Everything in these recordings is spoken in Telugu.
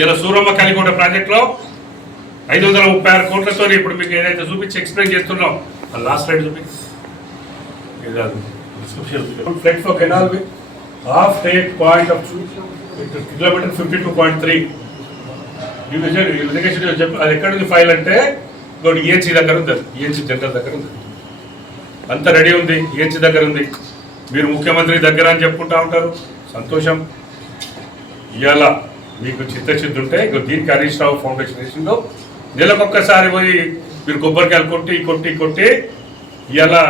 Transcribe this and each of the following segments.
ఇలా సూరమ్మ కలిగొండ ప్రాజెక్టులో ఐదు వందల ముప్పై ఆరు కోట్లతో ఇప్పుడు మీకు ఏదైతే చూపించి ఎక్స్ప్లెయిన్ చేస్తున్నాం ఆ లాస్ట్ స్లైడ్ చూపించి. Flex for canal half state point of kilometre fifty two point three చెప్పి అది ఎక్కడ ఉంది ఫైల్ అంటే ఇప్పుడు ఈహెచ్సి దగ్గర ఉంది ఈహెచ్సి జనరల్ దగ్గర ఉంది. అంత రెడీ ఉంది ఈహెచ్సి దగ్గర ఉంది. మీరు ముఖ్యమంత్రి దగ్గర అని చెప్పుకుంటా ఉంటారు. సంతోషం. ఇవాళ మీకు చిత్తశుద్ధి ఉంటే ఇక దీనికి హరీష్ రావు ఫౌండేషన్ వేసిందో నెలకొక్కసారి పోయి మీరు కొబ్బరికాయలు కొట్టి కొట్టి కొట్టి ఇలా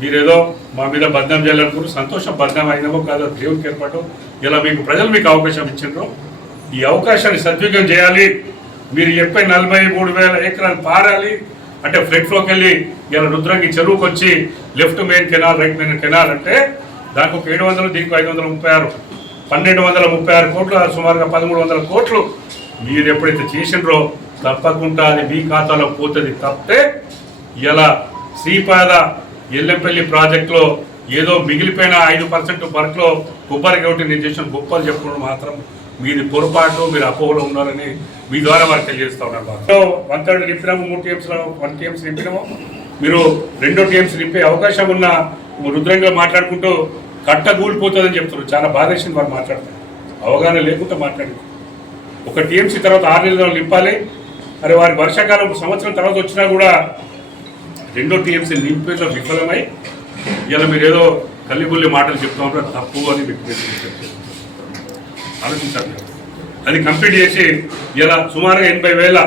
మీరేదో మా మీద బద్నాం చేయాలనుకున్నారు సంతోషం బద్నాం అయినవో కాదో దేవునికి ఏర్పాటు ఇలా మీకు ప్రజలు మీకు అవకాశం ఇచ్చిండ్రు. ఈ అవకాశాన్ని సద్వినియోగం చేయాలి. మీరు చెప్పే నలభై మూడు వేల ఎకరాలు పారాలి. అంటే ఫ్లెట్లోకి ఫ్లోకి వెళ్ళి ఇలా రుద్రంగి చెరువుకి వచ్చి left main canal right main canal అంటే దానికి ఒక ఏడు వందలు దీనికి ఐదు వందల ముప్పై ఆరు. పన్నెండు వందల ముప్పై ఆరు కోట్లు సుమారుగా పదమూడు వందల కోట్లు మీరు ఎప్పుడైతే చేసినరో తప్పకుండా అది మీ ఖాతాలో పోతుంది తప్పితే ఇలా శ్రీపాద ఎల్లంపల్లి ప్రాజెక్టులో ఏదో మిగిలిపోయిన ఐదు పర్సెంట్ వర్క్లో కొబ్బరి ఒకటి నేను చేసిన గొప్పలు చెప్పుకోవడం మాత్రం మీది పొరపాటు మీరు అపోహలో ఉన్నారని మీ ద్వారా వారికి తెలియజేస్తా ఉన్నారు వన్ థర్డ్ నింపినాము మూడు టీఎంస్లో వన్ టీఎంస్ నింపినాము. మీరు రెండో టీఎంస్ నింపే అవకాశం ఉన్న రుద్రంగా మాట్లాడుకుంటూ కట్ట కూలిపోతుందని చెప్తున్నారు. చాలా బాధేసింది వారు మాట్లాడతారు. అవగాహన లేకుండా మాట్లాడింది. ఒక టీఎంసీ తర్వాత ఆరు నెలలు నింపాలి. మరి వారి వర్షాకాలం సంవత్సరం తర్వాత వచ్చినా కూడా రెండో టీఎంసీ నింపేలో విఫలమై ఇలా మీరు ఏదో కల్లిబుల్లి మాటలు చెప్తా ఉంటారు తప్పు అని మీకు ఆలోచించాలి అది కంప్లీట్ చేసి ఇలా సుమారుగా ఎనభై వేల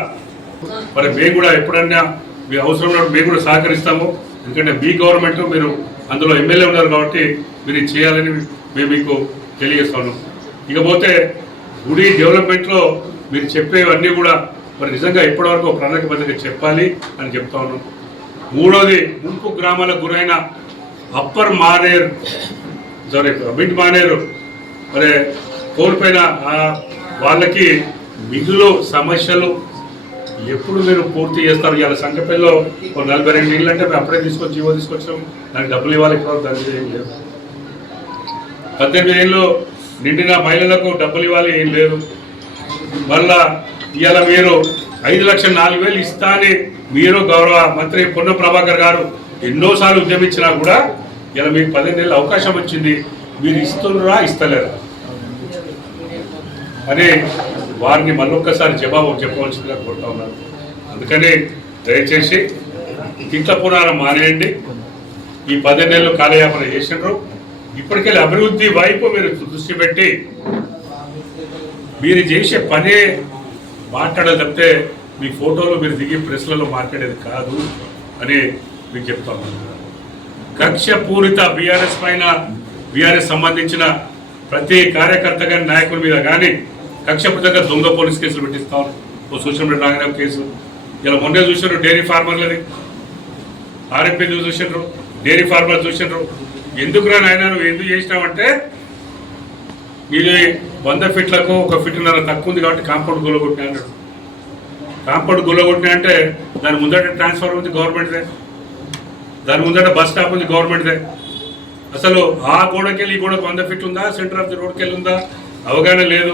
మరి మేము కూడా ఎప్పుడన్నా మీ అవసరం మేము కూడా సహకరిస్తాము. ఎందుకంటే మీ గవర్నమెంట్ మీరు అందులో ఎమ్మెల్యే ఉన్నారు కాబట్టి మీరు చేయాలని మేము మీకు తెలియజేస్తాను. ఇకపోతే గుడి డెవలప్మెంట్లో మీరు చెప్పేవన్నీ కూడా మరి నిజంగా ఇప్పటివరకు ఒక ప్రణాళికబద్ధంగా చెప్పాలి అని చెప్తా ఉన్నాం. మూడోది ముంపు గ్రామాలకు గురైన upper Maner sorry mid Maneru మరి కోల్పోయిన వాళ్ళకి మిగులు సమస్యలు ఎప్పుడు మీరు పూర్తి చేస్తారు? ఇవాళ సంఖ్యపల్లిలో ఒక నలభై రెండు ఇళ్ళు అంటే మేము అప్పుడే తీసుకొచ్చి జీవో తీసుకొచ్చాం దానికి డబ్బులు ఇవ్వాలి ఇప్పుడు దానికి ఏం లేదు. పద్దెనిమిది ఏళ్ళు నిండిన మహిళలకు డబ్బులు ఇవ్వాలి ఏం లేదు. మళ్ళా ఇవాళ మీరు ఐదు లక్షల నాలుగు వేలు ఇస్తా అని మీరు గౌరవ మంత్రి పొన్న ప్రభాకర్ గారు ఎన్నోసార్లు ఉద్యమించినా కూడా ఇలా మీకు పదిహేను నెలలు అవకాశం వచ్చింది. మీరు ఇస్తున్నారా ఇస్తలేరా? అని వారిని మళ్ళొక్కసారి జవాబు చెప్పవలసిందిగా కోరుతా ఉన్నాను. అందుకని దయచేసి ఇంట్ల పురాణం మానేయండి. ఈ పది నెలలు కాలయాపన చేసినారు. ఇప్పటికెళ్ళి అభివృద్ధి వైపు మీరు దృష్టి పెట్టి మీరు చేసే పనే మాట్లాడాలి తప్పితే మీ ఫోటోలు మీరు దిగి ప్రెస్లలో మాట్లాడేది కాదు అని మీకు చెప్తా ఉన్నాను. కక్ష పూరిత బీఆర్ఎస్ పైన బీఆర్ఎస్ సంబంధించిన ప్రతి కార్యకర్త కానీ నాయకుల మీద కానీ కక్షపూరితంగా దొంగ పోలీస్ కేసులు పెట్టిస్తాం ఓ సోషల్ మీడియా నాగరావు కేసు. ఇలా మొన్నే చూసారు డైరీ ఫార్మర్లది ఆర్ఎంపీ చూసినారు? డైరీ ఫార్మర్ చూసినారు. ఎందుకు రా నాయన నువ్వు ఎందుకు చేసినావంటే ఇది వంద ఫిట్లకు ఒక ఫీట్న్నర తక్కువ ఉంది కాబట్టి కాంపౌండ్ గుల్లగొట్టినా అన్నాడు. కాంపౌండ్ గుల్లగొట్టినా అంటే దాని ముందట ట్రాన్స్ఫర్ ఉంది గవర్నమెంట్దే. దాని ముందట బస్ స్టాప్ ఉంది గవర్నమెంట్దే. అసలు ఆ గోడకెళ్ళి ఈ గోడకు వంద ఫిట్ ఉందా? సెంటర్ ఆఫ్ ది రోడ్కి వెళ్ళి ఉందా? అవగాహన లేదు.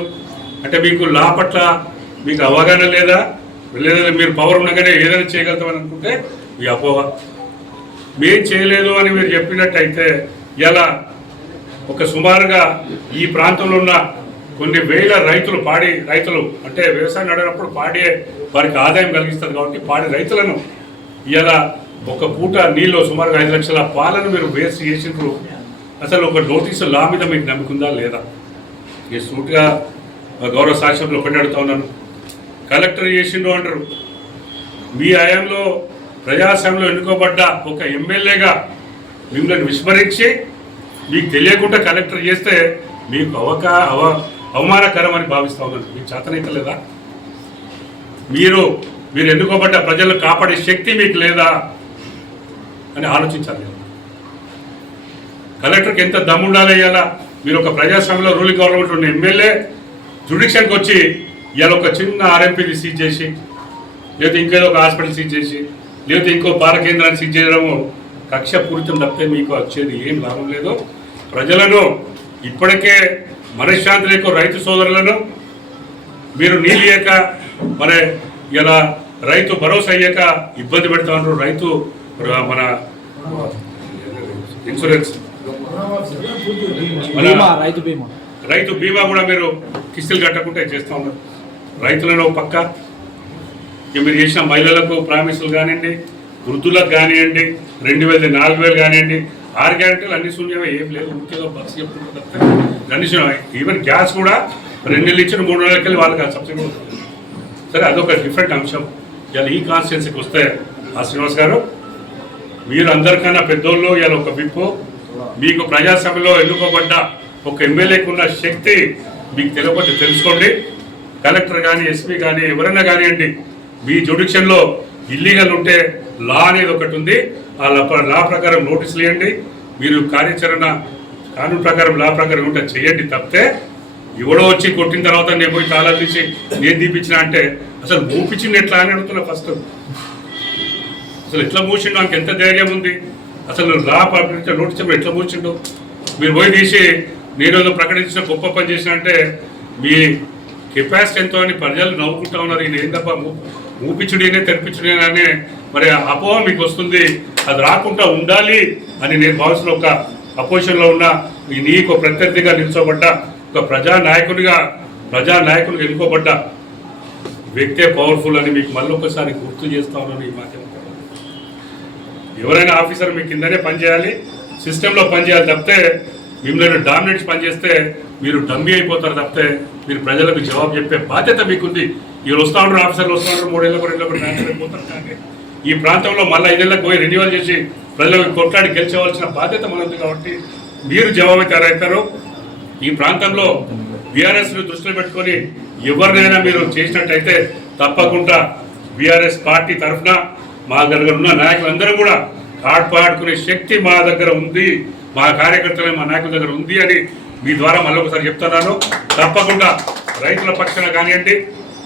అంటే మీకు లా పట్ల మీకు అవగాహన లేదా? లేదా మీరు పవర్ ఉండగానే ఏదైనా చేయగలుగుతామని అనుకుంటే ఈ అపోహ. మేం చేయలేదు అని మీరు చెప్పినట్టయితే ఇలా ఒక సుమారుగా ఈ ప్రాంతంలో ఉన్న కొన్ని వేల రైతులు పాడి రైతులు అంటే వ్యవసాయం నడినప్పుడు పాడే వారికి ఆదాయం కలిగిస్తుంది కాబట్టి పాడి రైతులను ఇలా ఒక పూట నీళ్ళు సుమారుగా ఐదు లక్షల పాలను మీరు వేస్ట్ చేసిండ్రు. అసలు ఒక నోటీసు లా మీద మీకు నమ్ముకుందా లేదా? ఈ సూట్గా గౌరవ సాక్షులు ఒకటి అడుగుతా ఉన్నాను. కలెక్టర్ చేసిండు అంటారు. మీ హయాంలో ప్రజాస్వామ్యంలో ఎన్నుకోబడ్డ ఒక ఎమ్మెల్యేగా మిమ్మల్ని విస్మరించి మీకు తెలియకుండా కలెక్టర్ చేస్తే మీకు అవకా అవ అవమానకరం అని భావిస్తా ఉన్నాను. మీకు చేతనైతే లేదా? మీరు మీరు ఎన్నుకోబడ్డ ప్రజలను కాపాడే శక్తి మీకు లేదా? అని ఆలోచించాలి కలెక్టర్కి ఎంత దమ్ముండాలి ఇవాళ? మీరు ఒక ప్రజాస్వామ్యంలో రూలింగ్ గవర్నమెంట్ ఉన్న ఎమ్మెల్యే జుడిషియల్కి వచ్చి ఇవాళ ఒక చిన్న ఆర్ఎంపీని సీజ్ చేసి లేదా ఇంకేదో ఒక హాస్పిటల్ సీజ్ చేసి లేదా ఇంకో పాల కేంద్రాన్ని సీజ్ చేయడము కక్ష పూరితం తప్పితే మీకు వచ్చేది ఏం లాభం లేదు. ప్రజలను ఇప్పటికే మనశ్శాంతి లేక రైతు సోదరులను మీరు నీళ్ళు ఇయ్యక మరి ఇలా రైతు భరోసా అయ్యాక ఇబ్బంది పెడతా ఉన్నారు రైతు మన ఇన్సూరెన్స్. రైతు బీమా. రైతు బీమా కూడా మీరు కిస్తులు కట్టకుండా చేస్తూ ఉన్నారు. రైతులను ఒక పక్క మీరు చేసిన మహిళలకు ప్రామిసులు కానివ్వండి వృద్ధులకు కానివ్వండి రెండు వేలు నాలుగు వేలు కానివ్వండి ఆరు గ్యారెంటీలు అన్ని శూన్యమే ఏం లేదు ముఖ్యంగా బస్సు చెప్పుకుంటే అన్ని శూన్యమే ఈవెన్ గ్యాస్ కూడా రెండు నెలలు ఇచ్చిన మూడు నెలలకి వెళ్ళి వాళ్ళకి ఆ సబ్సిడీ ఉంటుంది. సరే అదొక డిఫరెంట్ అంశం. ఇలా ఈ కాన్స్టిట్యున్సీకి వస్తే ఆ శ్రీనివాస్ గారు మీరు అందరికన్నా పెద్దోళ్ళు ఇలా ఒక విప్పు. మీకు ప్రజాసభలో ఎన్నుకోబడ్డ ఒక ఎమ్మెల్యేకి ఉన్న శక్తి మీకు తెలియకపోతే తెలుసుకోండి. కలెక్టర్ కానీ ఎస్పీ కానీ ఎవరైనా కానివ్వండి మీ జుడిక్షన్లో ఇల్లీగల్ ఉంటే లా అనేది ఒకటి ఉంది. ఆ లా- లా ప్రకారం నోటీసులు ఇవ్వండి. మీరు కార్యాచరణ కానూన్ ప్రకారం లా ప్రకారం ఉంటే చేయండి తప్పితే ఎవడో వచ్చి కొట్టిన తర్వాత నేను పోయి తాళాలు తీసి నేను తీపించిన అంటే అసలు మూపించింది ఎట్లా అని అడుగుతున్నా ఫస్ట్. అసలు ఎట్లా మూసిండు నాకు ఎంత ధైర్యం ఉంది. అసలు లా పబ్లిక్ నోటీస్ చెప్పి ఎట్లా మూసిండు. మీరు పోయి తీసి నేను ప్రకటించిన గొప్ప పని చేసిన అంటే మీ కెపాసిటీ ఎంతో అని ప్రజలు నవ్వుకుంటా ఉన్నారు. ఈయన ఏందప్ప మూపించుడేనే తెరిపించుడేనే మరి అపోహ మీకు వస్తుంది. అది రాకుండా ఉండాలి అని నేను భావిస్తున్న ఒక అపోజిషన్లో ఉన్న నీకు ప్రత్యర్థిగా నిల్చోబడ్డ ఒక ప్రజా నాయకునిగా ప్రజా నాయకునిగా ఎన్నుకోబడ్డ వ్యక్తే పవర్ఫుల్ అని మీకు మళ్ళీ ఒకసారి గుర్తు చేస్తా ఉన్నాను ఈ మాధ్యమం ఎవరైనా ఆఫీసర్ మీ కిందనే పనిచేయాలి సిస్టంలో పనిచేయాలి తప్పితే మిమ్మల్ని డామినేట్స్ పనిచేస్తే మీరు డమ్మి అయిపోతారు తప్పితే మీరు ప్రజలకు జవాబు చెప్పే బాధ్యత మీకుంది. వీళ్ళు వస్తూ ఉంటారు ఆఫీసర్లు వస్తూ ఉంటారు మూడేళ్ళకు రెండేళ్ళకు నాలుగేళ్ళకు అయిపోతారు కానీ ఈ ప్రాంతంలో మళ్ళీ ఐదేళ్ళకి పోయి రెన్యువల్ చేసి ప్రజలకు కొట్లాడి గెలిచేవలసిన బాధ్యత మనది కాబట్టి మీరు జవాబుదారు ఈ ప్రాంతంలో బీఆర్ఎస్ను దృష్టిలో పెట్టుకొని ఎవరినైనా మీరు చేసినట్టయితే తప్పకుండా బీఆర్ఎస్ పార్టీ తరఫున మా దగ్గర ఉన్న నాయకులందరూ కూడా కాడ్పాడుకునే శక్తి మా దగ్గర ఉంది. మా కార్యకర్తలే మా నాయకుల దగ్గర ఉంది అని మీ ద్వారా మళ్ళీ ఒకసారి చెప్తున్నాను. తప్పకుండా రైతుల పక్షాన కానివ్వండి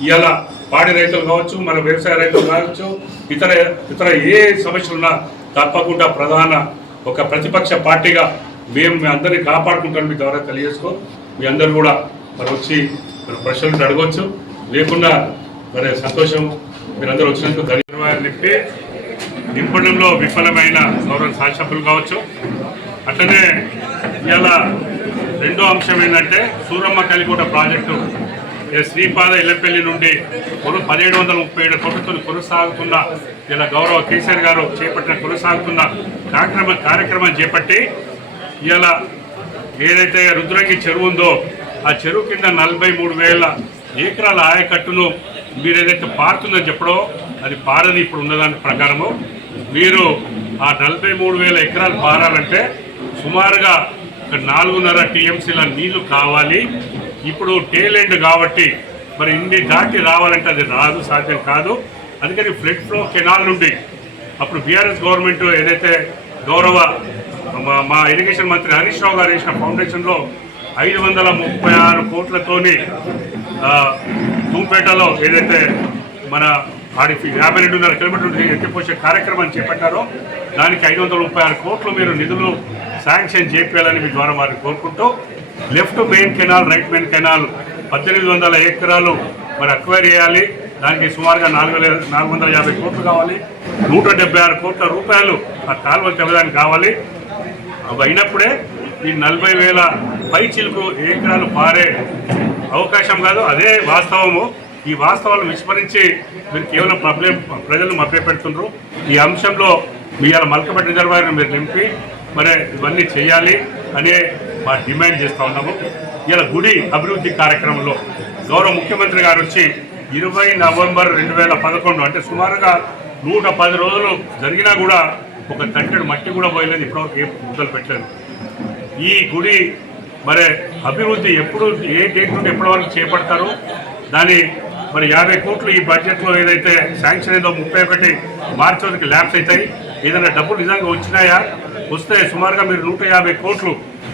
ఇవాళ పాడి రైతులు కావచ్చు మన వ్యవసాయ రైతులు కావచ్చు ఇతర ఇతర ఏ సమస్యలు ఉన్నా తప్పకుండా ప్రధాన ఒక ప్రతిపక్ష పార్టీగా మేము మీ అందరినీ కాపాడుకుంటాం మీ ద్వారా తెలియజేసుకో. మీ అందరు కూడా మరి వచ్చి మన ప్రశ్నలు అడగవచ్చు లేకుండా మరి సంతోషం. మీరందరూ వచ్చినందుకు ధన్యవాదాలు. చెప్పి నింపడంలో విఫలమైన గౌరవ శాసనసభ్యులు కావచ్చు. అట్లనే ఇవాళ రెండో అంశం ఏంటంటే సూరమ్మ కలికోట ప్రాజెక్టు. శ్రీపాద ఇళ్ళపల్లి నుండి కొను పదిహేడు వందల ముప్పై ఏడు కోట్లతో కొనసాగుతున్న ఇలా గౌరవ కేసీఆర్ గారు చేపట్టిన కొనసాగుతున్న కార్యక్రమం కార్యక్రమం చేపట్టి ఇలా ఏదైతే రుద్రంగి చెరువు ఉందో ఆ చెరువు కింద నలభై మూడు వేల ఏకరాల ఆయకట్టును మీరు ఏదైతే పారుతుందని చెప్పడో అది పారని ఇప్పుడు ఉన్నదాని ప్రకారము మీరు ఆ నలభై మూడు వేల ఎకరాలు పారాలంటే సుమారుగా ఒక నాలుగున్నర టీఎంసీల నీళ్ళు కావాలి. ఇప్పుడు టేల్ ఎండ్ కాబట్టి మరి ఇన్ని దాటి రావాలంటే అది రాదు సాధ్యం కాదు. అందుకని ఫ్లడ్ ఫ్లో కెనాల్ నుండి అప్పుడు బీఆర్ఎస్ గవర్నమెంట్ ఏదైతే గౌరవ మా మా ఇరిగేషన్ మంత్రి హరీష్ రావు గారు వేసిన ఫౌండేషన్లో ఐదు వందల ముప్పై ఆరు కోట్లతోని తూంపేటలో ఏదైతే మన ఆడి యాభై రెండున్నర కిలోమీటర్లు ఎత్తిపోసే కార్యక్రమం చేపట్టారో దానికి ఐదు వందల ముప్పై ఆరు కోట్లు మీరు నిధులు శాంక్షన్ చేయాలని మీ ద్వారా మరి కోరుకుంటూ left main canal right main canal పద్దెనిమిది వందల ఎకరాలు మరి అక్వైర్ చేయాలి. దానికి సుమారుగా నాలుగు వేల నాలుగు వందల యాభై కోట్లు కావాలి. నూట డెబ్బై ఆరు కోట్ల రూపాయలు ఆ కాలువ తెలదానికి కావాలి. అవి అయినప్పుడే ఈ నలభై వేల పై చిలుకు ఎకరాలు పారే అవకాశం కాదు. అదే వాస్తవము. ఈ వాస్తవాలను విస్మరించి మీరు కేవలం ప్రాబ్లం ప్రజలను మభ్యపెడుతున్నారు ఈ అంశంలో మీ అలా మల్కపట్టి రిజర్వాయర్ను మీరు నింపి మరి ఇవన్నీ చేయాలి అనే మా డిమాండ్ చేస్తూ ఉన్నాము. ఇలా గుడి అభివృద్ధి కార్యక్రమంలో గౌరవ ముఖ్యమంత్రి గారు వచ్చి ఇరవై నవంబర్ రెండు వేల పదకొండు అంటే సుమారుగా నూట పది రోజులు జరిగినా కూడా ఒక తట్టెడు మట్టి కూడా పోయలేదు ఇప్పటివరకు ఏ ముద్దలు పెట్టలేదు. ఈ గుడి మరి అభివృద్ధి ఎప్పుడు ఏ డేట్ నుండి ఎప్పటి వరకు చేపడతారు? దాని మరి యాభై కోట్లు ఈ బడ్జెట్లో ఏదైతే శాంక్షన్ ఏదో ముప్పై ఒకటి మార్చి వరకు ల్యాబ్స్ అవుతాయి. ఏదైనా డబ్బులు నిజంగా వచ్చినాయా? వస్తే సుమారుగా మీరు నూట యాభై కోట్లు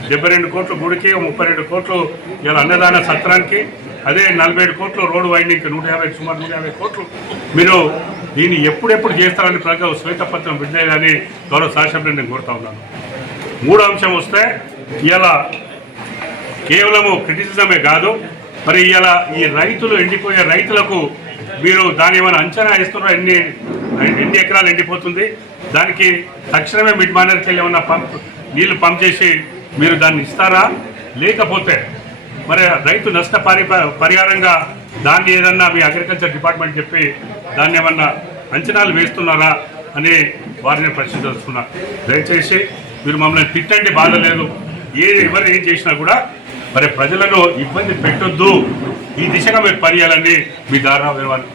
డెబ్బై రెండు కోట్లు గుడికి ముప్పై రెండు కోట్లు ఇలా అన్నదాన సత్రానికి అదే నలభై ఏడు కోట్లు రోడ్డు వైండింగ్కి నూట యాభై సుమారు నూట యాభై కోట్లు. మీరు దీన్ని ఎప్పుడెప్పుడు చేస్తారని ప్రజలు శ్వేతపత్రం విడుదలని గౌరవ శాసనసభ్యులు నేను కోరుతా ఉన్నాను. మూడో అంశం వస్తే ఇలా కేవలము క్రిటిసిజమే కాదు మరి ఇలా ఈ రైతులు ఎండిపోయే రైతులకు మీరు దాని ఏమైనా అంచనా ఇస్తున్నారో ఎన్ని ఎన్ని ఎకరాలు ఎండిపోతుంది? దానికి తక్షణమే మిడ్ మానేర్కి వెళ్ళి ఏమన్నా పంప్ నీళ్ళు పంప్ చేసి మీరు దాన్ని ఇస్తారా? లేకపోతే మరి రైతు నష్ట పరి పరిహారంగా దాన్ని ఏదన్నా మీ అగ్రికల్చర్ డిపార్ట్మెంట్ చెప్పి దాన్ని ఏమన్నా అంచనాలు వేస్తున్నారా అని వారిని ప్రశ్నిస్తున్నా దయచేసి మీరు మమ్మల్ని తిట్టండి బాధ లేదు. ఏ ఎవరు ఏం చేసినా కూడా మరి ప్రజలను ఇబ్బంది పెట్టొద్దు. ఈ దిశగా మీరు పనియాలని మీ దారుణ వినవాలని